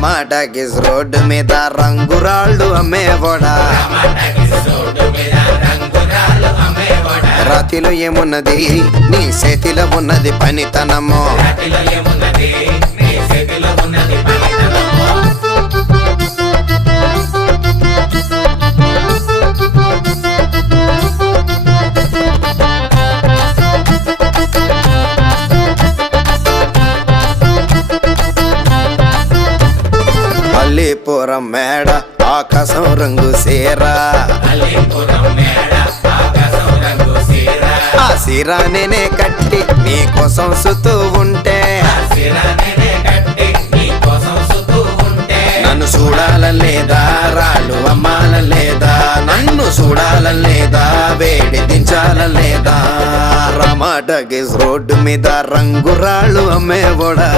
టమాటాకిస్ road మీద రంగురాళ్ళు అమ్మేవాడా రాతిలో ఏమున్నది నీ చేతిలో ఉన్నది పనితనము అల్లీపురం మేడ ఆకాశం రంగు సీరా ఆ సీరా నేనే కట్టి నీకోసం సుతూ ఉంటే నన్ను చూడాలలేదా రాళ్ళు అమ్మాలలేదా నన్ను చూడాలలేదా వేడి దించాలలేదా టమాటాకిస్ రోడ్డు మీద రంగురాళ్ళు అమ్మేవాడా